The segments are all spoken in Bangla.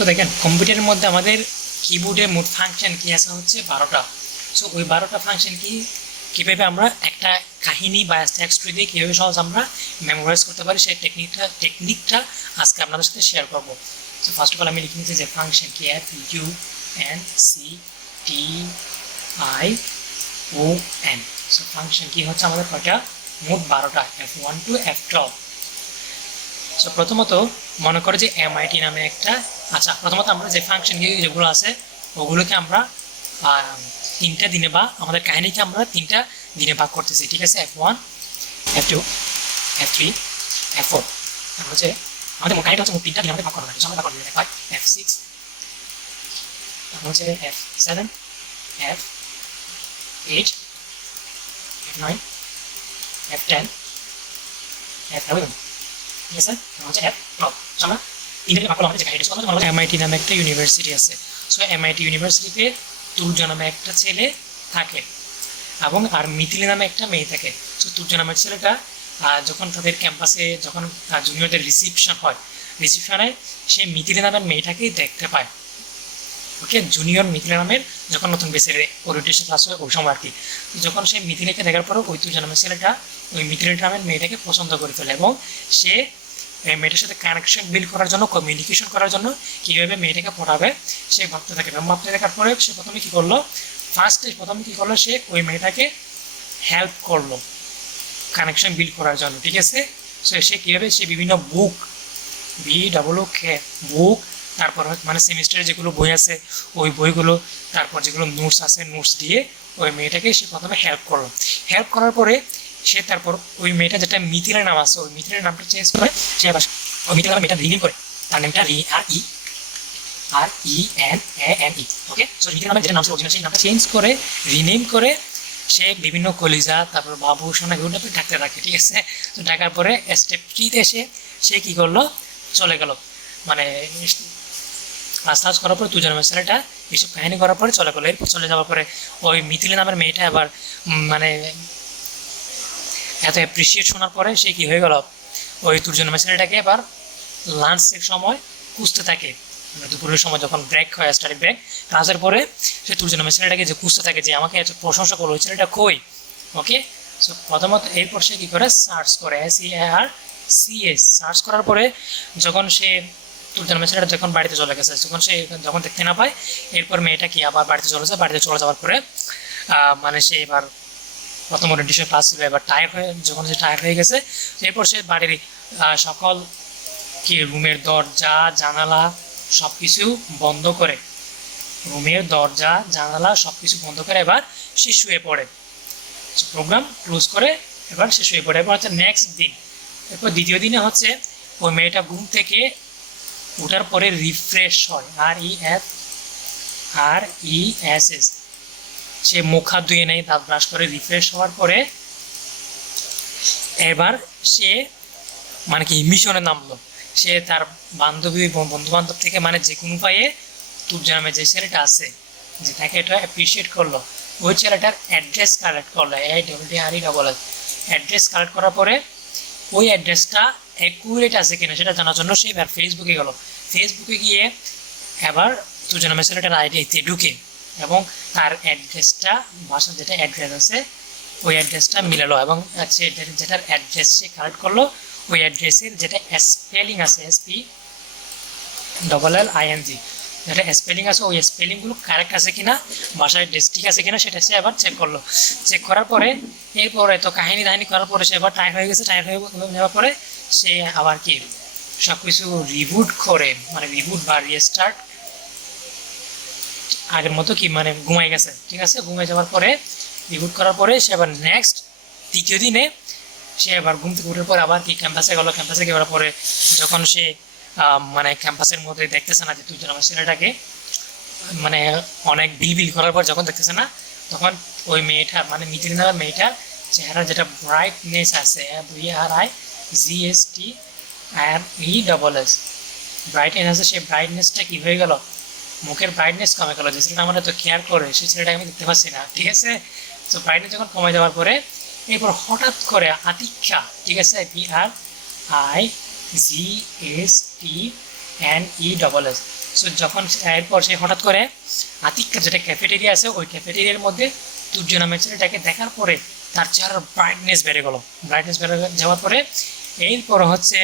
সো দেখেন কম্পিউটারের মধ্যে আমাদের কিবোর্ডে মোট ফাংশন কি আছে হচ্ছে 12টা। সো ওই 12টা ফাংশন কীভাবে আমরা একটা কাহিনী বা টেক্সট ট্রি দিয়ে কীভাবে সহজ আমরা মেমোরাইজ করতে পারি সেই টেকনিকটা আজকে আপনাদের সাথে শেয়ার করবো। সো ফার্স্ট অফ অল আমি লিখে নিচ্ছি যে ফাংশন কি FUNCTION। সো ফাংশন কি হচ্ছে আমাদের কয়টা, মোট 12টা, F1 to F12। সো প্রথমত মনে করো যে MIT নামে একটা, আচ্ছা প্রথমত আমরা যে ফাংশন যেগুলো আছে ওগুলোকে আমরা 3টা দিনে বা আমাদের কাহিনীকে আমরা 3টা দিনে ভাগ করতেছি, ঠিক আছে। F1, F2, F3, F4। হচ্ছে আমাদের কাহিনীটা হচ্ছে 3টা দিনে আমাদের ভাগ করা হয়, আমরা ভাগ করতে পারি F6, তারপর হচ্ছে F7, F8, F9, F10, F11, ঠিক আছে। হচ্ছে F12। আমরা 3টা ভাগ করলাম যে কাহিনীটা। MIT নামে একটা ইউনিভার্সিটি আছে। সো MIT ইউনিভার্সিটিতে তুর্য নামে একটা ছেলে থাকে এবং আর মিথিলি নামে একটা মেয়ে থাকে। সো তুর্য নামের ছেলেটা যখন তাদের ক্যাম্পাসে যখন জুনিয়রদের রিসিপশন হয়, রিসিপশনে সে মিথিলি নামের মেয়েটাকেই দেখতে পায়। ওকে, জুনিয়র মিথিলি নামের যখন নতুন বেসের ওরিয়েন্টেশন ক্লাস হয় ওই সময় আর কি। যখন সে মিথিলিকে দেখার পরে ওই তুর্য নামের ছেলেটা ওই মিথিলি নামের মেয়েটাকে পছন্দ করে ফেলে এবং সে মেয়েটার সাথে কানেকশন বিল্ড করার জন্য, কমিউনিকেশন করার জন্য কীভাবে মেয়েটাকে পড়াবে সে ভাবতে থাকে। এবং ভাবতে থাকার পরে সে প্রথমে কী করলো, প্রথমে কী করলো, সে ওই মেয়েটাকে হেল্প করলো কানেকশন বিল্ড করার জন্য, ঠিক আছে। সো সে কীভাবে সে বিভিন্ন বুক, বুক, তারপর মানে সেমিস্টারে যেগুলো বই আছে ওই বইগুলো, তারপর যেগুলো নোটস আছে নোটস দিয়ে ওই মেয়েটাকে সে প্রথমে হেল্প করলো। হেল্প করার পরে সে তারপর ওই মেয়েটা যেটা মিথিলের নাম আছে ওই মিথিলের নামটা চেঞ্জ করে সে আবার ওই মিথিলের নামটা রিনেম করে, তার নামটা RENAME। ওকে, সো মিথিলের নামে যেটা নাম ছিল অরিজিনাল সেই নামটা চেঞ্জ করে রিনেম করে সে বিভিন্ন কলিজা তারপর বাবু সোনা এগুলো ডাকতে থাকে, ঠিক আছে। তো ডাকার পরে স্টেপ 3তে এসে সে কী করলো, চলে গেল, মানে ক্লাস করার পরে তুই নামের ছেলেটা এইসব কাহিনী করার পরে চলে গেলো। এরপর চলে যাওয়ার পরে ওই মিথিলি নামের মেয়েটা আবার মানে এত অ্যাপ্রিসিয়েট শোনার পরে সে কী হয়ে গেল, ওই তুর্য নামের ছেলেটাকে এবার লাঞ্চের সময় খুঁজতে থাকে, দুপুরের সময় যখন ব্রেক হয়, স্টাডি ব্রেক, ক্লাসের পরে সে তুর্য নামের ছেলেটাকে যে খুঁজতে থাকে যে আমাকে এত প্রশংসা করলো ওই ছেলেটা কই। ওকে, সো প্রথমত এরপর সে কী করে সার্চ করে SEARCH সার্চ করার পরে যখন সে তুর্য নামের ছেলেটা যখন বাড়িতে চলে গেছে, যখন দেখতে না পায়, এরপর মেয়েটা কি আবার বাড়িতে চলে যায়। বাড়িতে চলে যাওয়ার পরে মানে সে এবার প্রথম ওরিয়েন্টেশন ক্লাস ছিল, এবার যখন সে টায়ার হয়ে গেছে এরপর সে বাড়ির সকল কি রুমের দরজা জানালা সব কিছু বন্ধ করে, বন্ধ করে এবার সে শুয়ে পড়ে, প্রোগ্রাম ক্লোজ করে এবার সে শুয়ে পড়ে। এবার হচ্ছে নেক্সট দিন, এরপর দ্বিতীয় দিনে হচ্ছে ওই মেয়েটা ঘুম থেকে ওঠার পরে রিফ্রেশ হয়, REFRESS, সে মুখ হাত ধুয়ে নেয়, দাঁত ব্রাশ করে রিফ্রেশ হওয়ার পরে এবার সে মানে কি মিশনে নামলো। সে তার বন্ধু বান্ধব থেকে মানে যে কোনো উপায়ে তুর্য নামে যে ছেলেটা আছে যে তাকে এটা অ্যাপ্রিসিয়েট করলো ওই ছেলেটার অ্যাড্রেস কালেক্ট করলো, ADRESS অ্যাড্রেস কালেক্ট করার পরে ওই অ্যাড্রেসটা অ্যাকুরেট আছে কিনা সেটা জানার জন্য সে এবার ফেসবুকে গেল। ফেসবুকে গিয়ে এবার তুর্য নামে ছেলেটার আইডিতে ঢুকে এবং তার অ্যাড্রেসটা বাসার যেটা অ্যাড্রেস আছে ওই অ্যাড্রেসটা মিলালো এবং যেটার অ্যাড্রেস সে কালেক্ট করলো ওই অ্যাড্রেসের যেটা স্পেলিং আছে SPELLING, যেটা স্পেলিং আছে ওই স্পেলিংগুলো কারেক্ট আছে কিনা, বাসায় অ্যাড্রেস ঠিক আছে কিনা সেটা সে আবার চেক করলো। চেক করার পরে এরপরে তো কাহিনী করার পরে সে আবার টায়ার হয়ে যাওয়ার পরে সে আবার কি সব কিছু রিবুট করে, মানে রিবুট বা রিস্টার্ট আগের মতো কি মানে ঘুমাই গেছে, ঠিক আছে। ঘুমাই যাওয়ার পরে রিবুট করার পরে সে আবার নেক্সট তৃতীয় দিনে সে আবার ঘুম থেকে উঠার পরে আবার কি ক্যাম্পাসে গেলো। ক্যাম্পাসে যাওয়ার পরে যখন সে মানে ক্যাম্পাসের মধ্যে দেখতেছে না যে তুই আমার ছেলেটাকে মানে অনেক বিল করার পর যখন দেখতেছে না তখন ওই মেয়েটা মানে মিথিলি নামের মেয়েটার চেহারা যেটা ব্রাইটনেস আছে BRIGHTNESS ব্রাইটনেস আছে, সেই ব্রাইটনেসটা কি হয়ে গেল, মুখের ব্রাইটনেস কমে গেল। যে ছেলেটা আমরা তো কেয়ার করে সেই ছেলেটাকে আমি দেখতে পাচ্ছি না, ঠিক আছে। তো ব্রাইটনেস যখন কমে যাওয়ার পরে এরপর হঠাৎ করে আতিক্ষা, ঠিক আছে, BRIGHST NESS। সো যখন এরপর সে হঠাৎ করে আতিক্কা যেটা ক্যাফেটেরিয়া আছে ওই ক্যাফেটেরিয়ার মধ্যে তুর্য নামের ছেলেটাকে দেখার পরে তার চেহারার ব্রাইটনেস বেড়ে গেল। ব্রাইটনেস বেড়ে যাওয়ার পরে এরপর হচ্ছে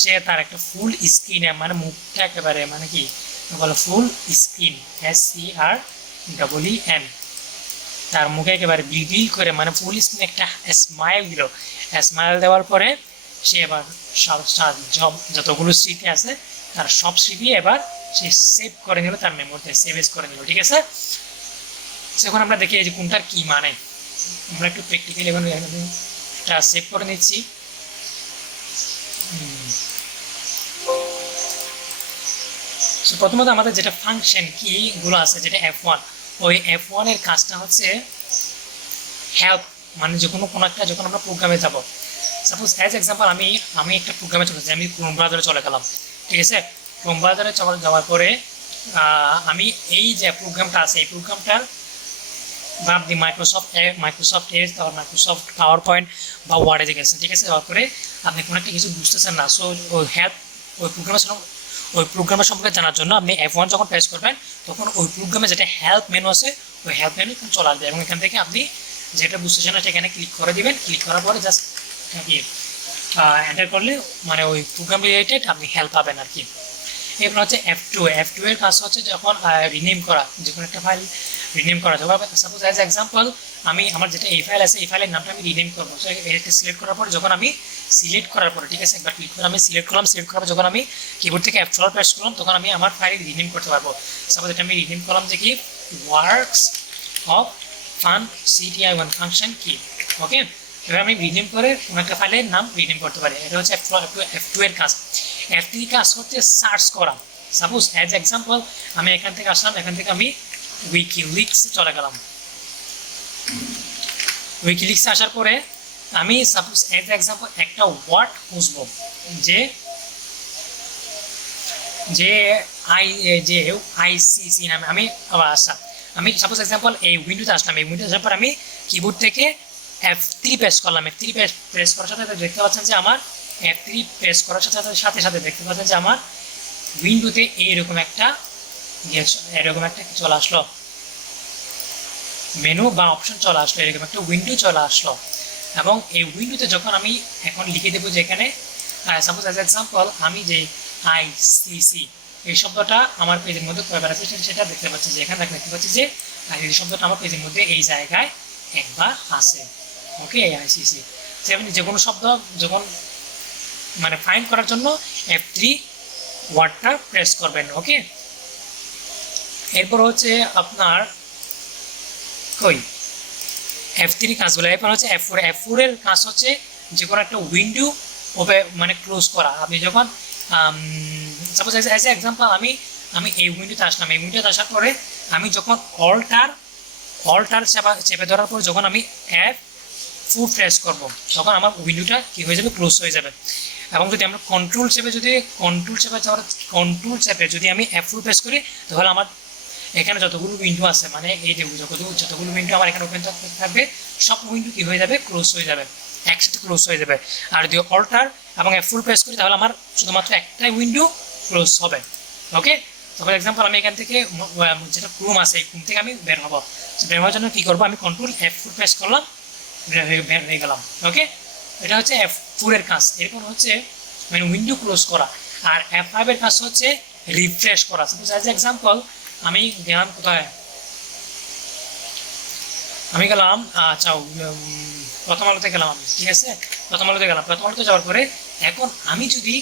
সে তার একটা ফুল স্ক্রিনে মানে মুখটা একেবারে মানে কি বলে ফুল স্ক্রিন SCREEN তার মুখে একেবারে বিল করে মানে ফুল স্ক্রিন একটা স্মাইল দিল। স্মাইল দেওয়ার পরে সে এবার যতগুলো স্মৃতি আছে তার সব স্মৃতি এবার সে সেভ করে নিল তার মেমোরিতে সেভ করে নিল। ঠিক আছে, এখন আমরা দেখি এই যে কোনটার কি মানে আমরা একটু প্র্যাকটিক্যালি এটা সেভ করে নিচ্ছি। প্রথমত আমাদের যেটা ফাংশন কি গুলো আছে যেটা F1 ওই F1 এর কাজটা হচ্ছে হেল্প মানে যে কোনো একটা যখন আমরা প্রোগ্রামে যাব সাপোজ অ্যাজ এক্সাম্পল আমি একটা প্রোগ্রামে চলেছি আমি ক্রোম ব্রাউজারে চলে গেলাম। ঠিক আছে, ক্রোম ব্রাউজারে যাওয়ার পরে আমি এই যে প্রোগ্রামটা আছে এই প্রোগ্রামটার বা আপনি মাইক্রোসফট এজ তারপর মাইক্রোসফট পাওয়ার পয়েন্ট বা ওয়ার্ডে গেছেন। ঠিক আছে, তারপরে আপনি কোনো একটা কিছু বুঝতেছেন না, সো ওই হেল্প ওই প্রোগ্রামের সম্পর্কে জানার জন্য আপনি F1 যখন প্রেস করবেন তখন ওই প্রোগ্রামে যেটা হেল্প মেনু আছে ওই হেল্প মেনু চলে আসবে এবং এখান থেকে আপনি যেটা বুঝতেছেন না সেখানে ক্লিক করে দিবেন। ক্লিক করার পরে জাস্ট এন্টার করলে মানে ওই প্রোগ্রাম রিলেটেড আপনি হেল্প পাবেন আর কি। এরপর হচ্ছে F2 এর কাজ হচ্ছে যখন রিনেম করা যে কোনো একটা ফাইল রিনেম করা যাবে। সাপোজ অ্যাজ এক্সাম্পল আমি আমার যেটা এই ফাইল আছে এই ফাইলের নামটা আমি রিনেম করবো। সো এটা সিলেক্ট করার পর যখন আমি সিলেক্ট করার পরে ঠিক আছে একবার ক্লিক করে আমি সিলেক্ট করলাম। সিলেক্ট করার পর যখন আমি কিবোর্ড থেকে F12 প্রেস করলাম তখন আমি আমার ফাইল রিনেম করতে পারবো। সাপোজ এটা আমি রিনেম করলাম যে কি works of fun CTI1 function কি। ওকে, এবার আমি রিনেম করে কোনো একটা ফাইলের নাম রিনেম করতে পারি। এটা হচ্ছে F2 এর কাজ। F3 কাজ হচ্ছে সার্চ করা। সাপোজ অ্যাজ এক্সাম্পল আমি এখান থেকে আসলাম, এখান থেকে আমি উইকিলিক্সে চলে গেলাম। উইকিলিক্সে আসার পরে আমি সাপোজ অ্যাজ এক্সাম্পল একটা ওয়ার্ড খুঁজবো যে ICC নামে আমি আচ্ছা আমি সাপোজ এক্সাম্পল এই উইন্ডোতে আসলাম। এই উইন্ডোতে আসার পর আমি কিবোর্ড থেকে F3 প্রেস করলাম। F3 প্রেস করার সাথে দেখতে পাচ্ছেন যে আমার F3 প্রেস করার সাথে সাথে দেখতে পাচ্ছেন যে আমার উইন্ডোতে এরকম একটা চলে আসলো মেনু বা অপশন চলে আসলো, এরকম একটা উইন্ডো চলে আসলো। এবং এই উইন্ডোতে যখন আমি এখন লিখে দেবো যে এখানে সাপোজ অ্যাজ এক্সাম্পল আমি যে ICC এই শব্দটা আমার পেজের মধ্যে কয়বার আছে সেটা দেখতে পাচ্ছি যে এখানে দেখতে পাচ্ছি যে এই শব্দটা আমার পেজের মধ্যে এই জায়গায় একবার আছে। ওকে, ICC আপনি যে কোনো শব্দ যখন মানে ফাইন্ড করার জন্য F3 ওয়ার্ডটা প্রেস করবেন। ওকে, এরপর হচ্ছে আপনার F3 কাজগুলো। এরপর হচ্ছে F4 এর কাজ হচ্ছে যে কোনো একটা উইন্ডো মানে ক্লোজ করা। আপনি যখন সাপোজ অ্যাজ এ এক্সাম্পল আমি এই উইন্ডোতে আসলাম। এই উইন্ডোতে আসার পরে আমি যখন অল্টার চেপে ধরার পর যখন আমি F4 প্রেস করব তখন আমার উইন্ডোটা কি হয়ে যাবে ক্লোজ হয়ে যাবে। এবং যদি আমরা কন্ট্রোল চেপে যদি আমি F4 প্রেস করি তাহলে আমার এখানে যতগুলো উইন্ডো আছে মানে এই যে যতগুলো উইন্ডো আমার এখানে ওপেন থাকবে সব উইন্ডো কি হয়ে যাবে ক্লোজ হয়ে যাবে, একসাথে ক্লোজ হয়ে যাবে। আর যদি অল্টার এবং F4 প্রেস করি তাহলে আমার শুধুমাত্র একটাই উইন্ডো ক্লোজ হবে। ওকে, ফর এক্সাম্পল আমি এখান থেকে যেটা ক্রোম আছে এই ক্রোম থেকে আমি বের হবো। বের হওয়ার জন্য কী করবো আমি কন্ট্রোল F4 প্রেস করলাম, বের হয়ে গেলাম। ওকে, এটা হচ্ছে F4 এর কাজ। এরপর হচ্ছে মানে উইন্ডো ক্লোজ করা। আর F5 এর কাজ হচ্ছে রিফ্রেশ করা। সাপোজ অ্যাজ এক্সাম্পল আমি গেলাম কোথায়, আমি গেলাম আচ্ছা প্রথম আলোতে গেলাম আমি। ঠিক আছে, প্রথম আলোতে যাওয়ার পরে এখন আমি যদি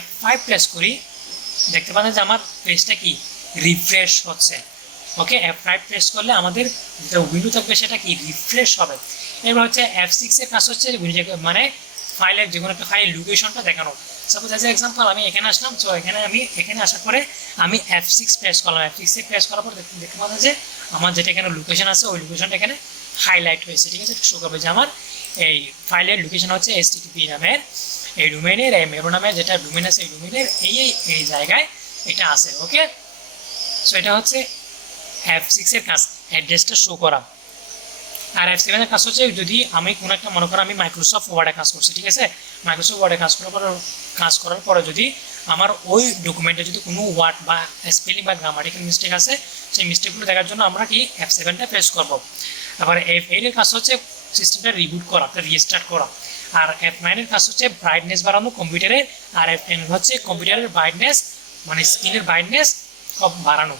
F5 প্রেস করি দেখতে পাচ্ছেন যে আমার পেজটা কি রিফ্রেশ হচ্ছে। ওকে, F5 প্রেস করলে আমাদের যে উইন্ডো থাকবে সেটা কি রিফ্রেশ হবে। এবার হচ্ছে F6 এর কাজ হচ্ছে মানে ফাইলের যে কোনো একটা ফাইলের লোকেশনটা দেখানো। সাপোজ অ্যাজ এক্সাম্পল আমি এখানে আসলাম, তো এখানে আসার পরে আমি F6 প্রেস করলাম। F6 প্রেস করার পর দেখতে পাচ্ছেন যে আমার যেটা এখানে লোকেশন আছে ওই লোকেশনটা এখানে হাইলাইট হয়েছে। ঠিক আছে, শো করবে যে আমার এই ফাইলের লোকেশন হচ্ছে HTTP নামের এই ডোমেইনের এই মেরো নামের যেটা ডোমেইন আছে এই ডোমেইনের এই জায়গায় এটা আছে। ওকে, সো এটা হচ্ছে F6 এর কাজ, অ্যাড্রেসটা শো করা। আর F7 এর কাজ হচ্ছে যদি আমি কোনো একটা মনে করো আমি মাইক্রোসফট ওয়ার্ডে কাজ করছি, ঠিক আছে, মাইক্রোসফট ওয়ার্ডে কাজ করার পরে যদি আমার ওই ডকুমেন্টে যদি কোনো ওয়ার্ড বা স্পেলিং বা গ্রামাটিক্যাল মিস্টেক আছে, সেই মিস্টেকগুলো দেখার জন্য আমরা কি F7টা প্রেস করব। আবার F8 এর কাজ হচ্ছে সিস্টেমটা রিবুট করা, রিস্টার্ট করা। আর F9 এর কাজ হচ্ছে ব্রাইটনেস বাড়ানো কম্পিউটারের। আর F10 হচ্ছে কম্পিউটারের ব্রাইটনেস মানে স্ক্রিনের ব্রাইটনেস বাড়ানো।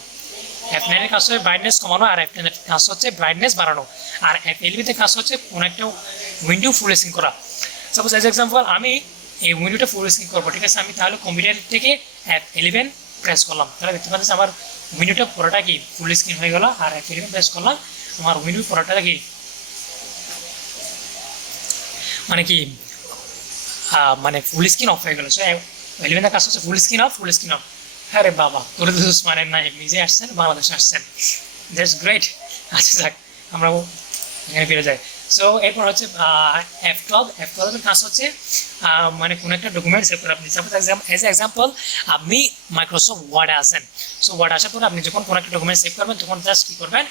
F9 এর কাজ হচ্ছে ব্রাইটনেস কমানো, আর F10 এর কাজ হচ্ছে ব্রাইটনেস বাড়ানো। আর F11 এর কাজ হচ্ছে কোনো একটা উইন্ডো ফুল স্ক্রিন করা। সাপোজ এজ এক্সাম্পল আমি এই উইন্ডোটা ফুল স্ক্রিন করবো, ঠিক আছে, আমি তাহলে কম্পিউটার থেকে F11 প্রেস করলাম, তাহলে দেখতে পাচ্ছি আমার উইন্ডোটা পুরোটা কি ফুল স্ক্রিন হয়ে গেল। আর F11 প্রেস করলাম, আমার উইন্ডো পুরোটা কি মানে কি মানে ফুল স্ক্রিন অফ হয়ে গেল। সো 11 এর কাজ হচ্ছে full screen off, full screen off. আরে বাবা, তোর দোষ মানে নাই, নিজে আসছেন, বাংলাদেশে আসছেন, দ্যাটস গ্রেট। আচ্ছা যাক, আমরা এখানে ফিরে যাই। সো এরপর হচ্ছে F12 এর কাজ হচ্ছে মানে কোনো একটা ডকুমেন্ট সেভ করে। আপনি সাপোজ এজ এক্সাম্পল আপনি মাইক্রোসফট ওয়ার্ডে আছেন। সো ওয়ার্ড আসার পরে আপনি যখন কোনো একটা ডকুমেন্ট সেভ করবেন তখন জাস্ট কী করবেন,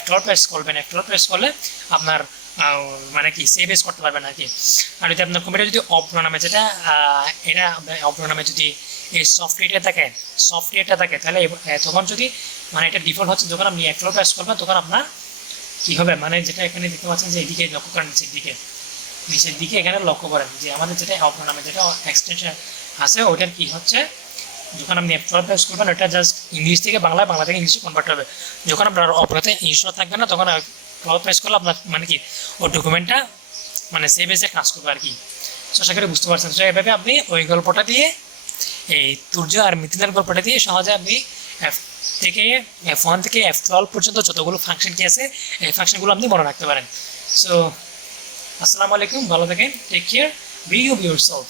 F12 প্রেস করবেন। F12 প্রেস করলে আপনার মানে কি সেভ এস করতে পারবেন আর কি। আর যদি আপনার কম্পিউটার যদি অপ্রো নামে যেটা এটা অপ্রো নামে যদি এই সফটওয়্যারটা থাকে তাহলে তখন যদি মানে এটা ডিফল্ট হচ্ছে যখন আপনি F12 প্রেস করবেন তখন আপনার কী হবে, মানে যেটা এখানে দেখতে পাচ্ছেন যে এদিকে লক্ষ্য করেন, নিচের দিকে এখানে লক্ষ্য করেন যে আমাদের যেটা অপ্রো নামে যেটা এক্সটেনশন আছে ওটার কি হচ্ছে, যখন আপনি F12 প্রেস করবেন ওটা জাস্ট ইংলিশ থেকে বাংলা, বাংলা থেকে ইংলিশে কনভার্ট হবে। যখন আপনার অপ্রোতে ইনস্টল থাকবে না তখন F12 প্রেস করলে আপনার মানে কি ওই ডকুমেন্টটা মানে সেভ এসে কাজ করবে আর কি। সো আশা করি বুঝতে পারছেন। সো এভাবে আপনি ওই গল্পটা দিয়ে, এই তুর্য আর মিথিলার গল্পটা দিয়ে সহজে আপনি F1 থেকে F12 পর্যন্ত যতগুলো ফাংশন কি আছে এই ফাংশনগুলো আপনি মনে রাখতে পারেন। সো আসসালামু আলাইকুম, ভালো থাকেন, take care, be you yourself.